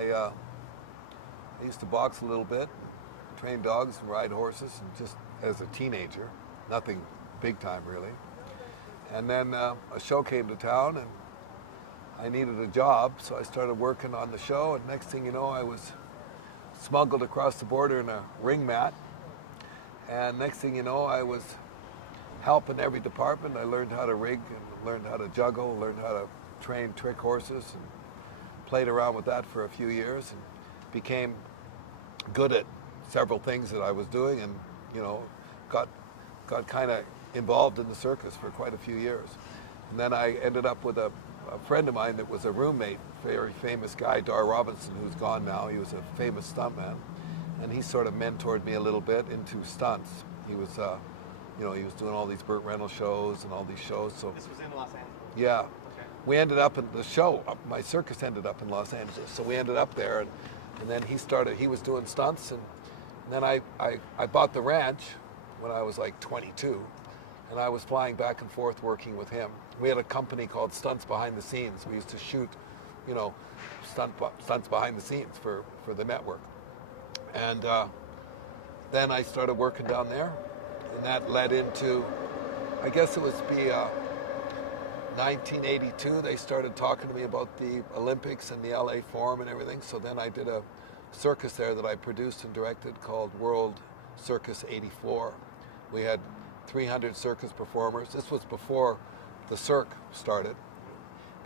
I used to box a little bit, train dogs and ride horses, and just as a teenager, nothing big time really. And then a show came to town, and I needed a job, so I started working on the show. And next thing you know, I was smuggled across the border in a ring mat. And next thing you know, I was helping every department. I learned how to rig, and learned how to juggle, learned how to train trick horses, and played around with that for a few years, and became good at several things that I was doing, and got kind of involved in the circus for quite a few years. And then I ended up with a friend of mine that was a roommate, very famous guy, Dar Robinson, who's gone now. He was a famous stuntman, and he sort of mentored me a little bit into stunts. He was, he was doing all these Burt Reynolds shows and all these shows. So this was in Los Angeles. Yeah, okay. We ended up in the show. My circus ended up in Los Angeles, so we ended up there, and then he was doing stunts, and then I bought the ranch when I was like 22, and I was flying back and forth working with him. We had a company called Stunts Behind the Scenes. We used to shoot, stunts behind the scenes for the network. And then I started working down there, and that led into, I guess it was 1982, they started talking to me about the Olympics and the LA Forum and everything. So then I did a circus there that I produced and directed called World Circus 84. We had 300 circus performers. This was before the Cirque started.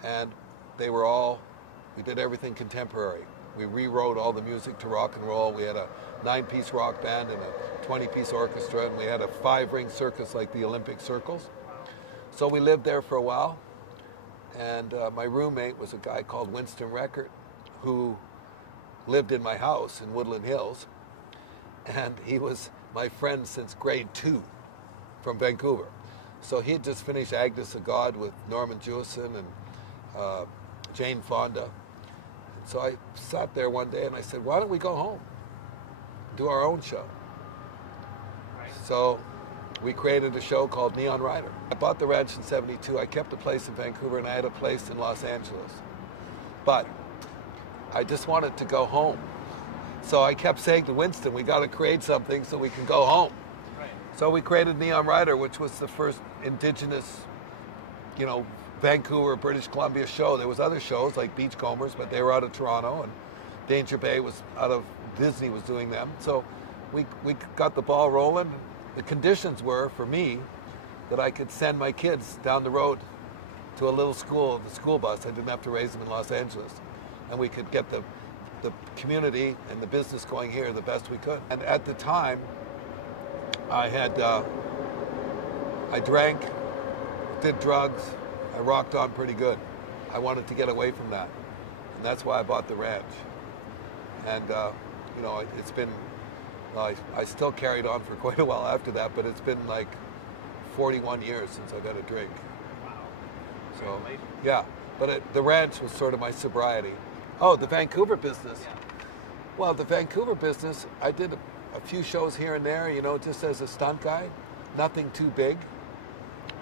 And we did everything contemporary. We rewrote all the music to rock and roll. We had a 9-piece rock band and a 20-piece orchestra, and we had a 5-ring circus like the Olympic circles. So we lived there for a while, and my roommate was a guy called Winston Reckert, who lived in my house in Woodland Hills, and he was my friend since grade 2 from Vancouver. So he had just finished Agnes of God with Norman Jewison and Jane Fonda. So I sat there one day and I said, why don't we go home, do our own show? Right. So we created a show called Neon Rider. I bought the ranch in '72. I kept a place in Vancouver, and I had a place in Los Angeles. But I just wanted to go home. So I kept saying to Winston, we got to create something so we can go home. Right. So we created Neon Rider, which was the first indigenous, Vancouver, British Columbia show. There was other shows like Beachcombers, but they were out of Toronto, and Danger Bay was out of Disney was doing them. So we got the ball rolling. The conditions were, for me, that I could send my kids down the road to a little school, the school bus. I didn't have to raise them in Los Angeles. And we could get the community and the business going here the best we could. And at the time, I drank, did drugs, I rocked on pretty good. I wanted to get away from that. And that's why I bought the ranch. And, it's been, I still carried on for quite a while after that, but it's been like 41 years since I've had a drink. Wow. So, yeah, but the ranch was sort of my sobriety. Oh, the Vancouver business. Yeah. Well, the Vancouver business, I did a few shows here and there, just as a stunt guy, nothing too big.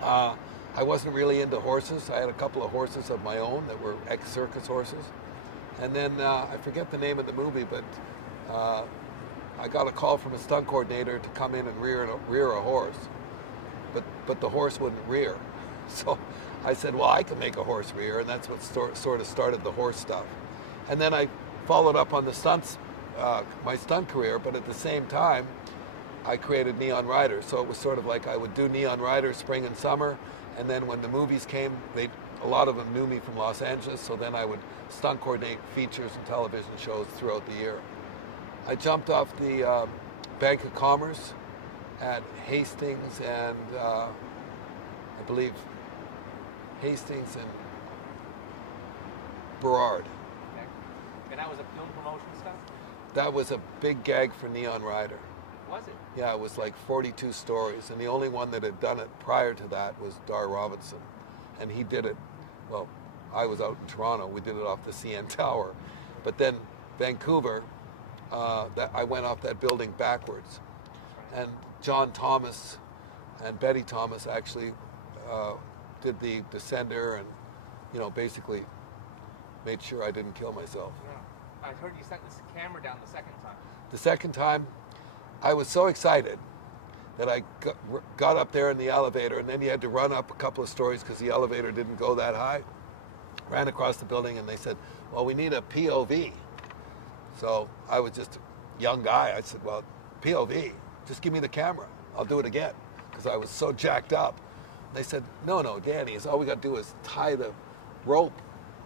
I wasn't really into horses. I had a couple of horses of my own that were ex-circus horses. And then I forget the name of the movie, but I got a call from a stunt coordinator to come in and rear a horse, but the horse wouldn't rear. So I said, well, I can make a horse rear, and that's what sort of started the horse stuff. And then I followed up on the stunts, my stunt career, but at the same time, I created Neon Rider. So it was sort of like I would do Neon Rider spring and summer, and then when the movies came, a lot of them knew me from Los Angeles, so then I would stunt coordinate features and television shows throughout the year. I jumped off the Bank of Commerce at Hastings and I believe Hastings and Burrard. Okay. And that was a film promotion stuff? That was a big gag for Neon Rider. Was it? Yeah, it was like 42 stories, and the only one that had done it prior to that was Dar Robinson, and he did it. Well, I was out in Toronto. We did it off the CN Tower, but then Vancouver, I went off that building backwards, and John Thomas and Betty Thomas actually did the descender, and basically made sure I didn't kill myself. Yeah. I heard you sent this camera down the second time. The second time, I was so excited that I got up there in the elevator, and then you had to run up a couple of stories because the elevator didn't go that high. Ran across the building, and they said, well, we need a POV. So I was just a young guy. I said, well, POV, just give me the camera. I'll do it again, because I was so jacked up. They said, no, Danny, all we got to do is tie the rope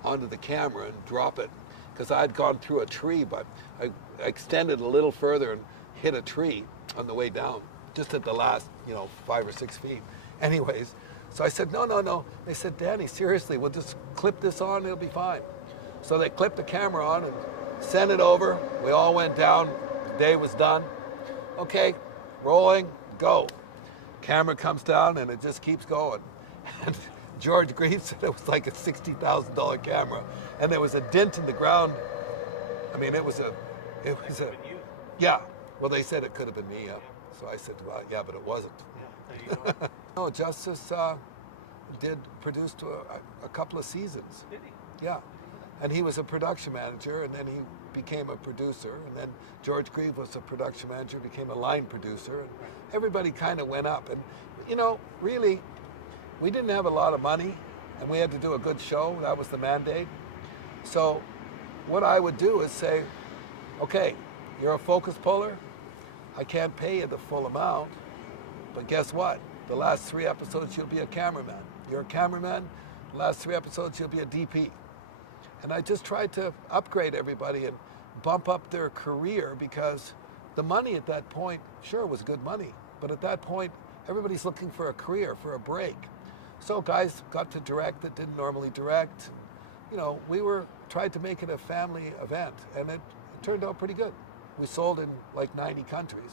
onto the camera and drop it, because I had gone through a tree, but I extended a little further and hit a tree on the way down, just at the last, 5 or 6 feet. Anyways, so I said, no. They said, Danny, seriously, we'll just clip this on, it'll be fine. So they clipped the camera on and sent it over. We all went down, the day was done. Okay, rolling, go. Camera comes down and it just keeps going. And George Grieve said it was like a $60,000 camera, and there was a dent in the ground. I mean, it was a, Been you. yeah. Well, they said it could have been me. Yeah. So I said, well, yeah, but it wasn't. Yeah. There you go. No, Justice produced a couple of seasons. Did he? Yeah. And he was a production manager, and then he became a producer, and then George Grieve was a production manager, became a line producer, and everybody kind of went up. And, really, we didn't have a lot of money, and we had to do a good show. That was the mandate. So what I would do is say, okay, you're a focus puller. I can't pay you the full amount, but guess what? The last 3 episodes, you'll be a cameraman. You're a cameraman. The last 3 episodes, you'll be a DP. And I just tried to upgrade everybody and bump up their career, because the money at that point, sure, was good money, but at that point, everybody's looking for a career, for a break. So guys got to direct that didn't normally direct. We tried to make it a family event, and it turned out pretty good. We sold in like 90 countries.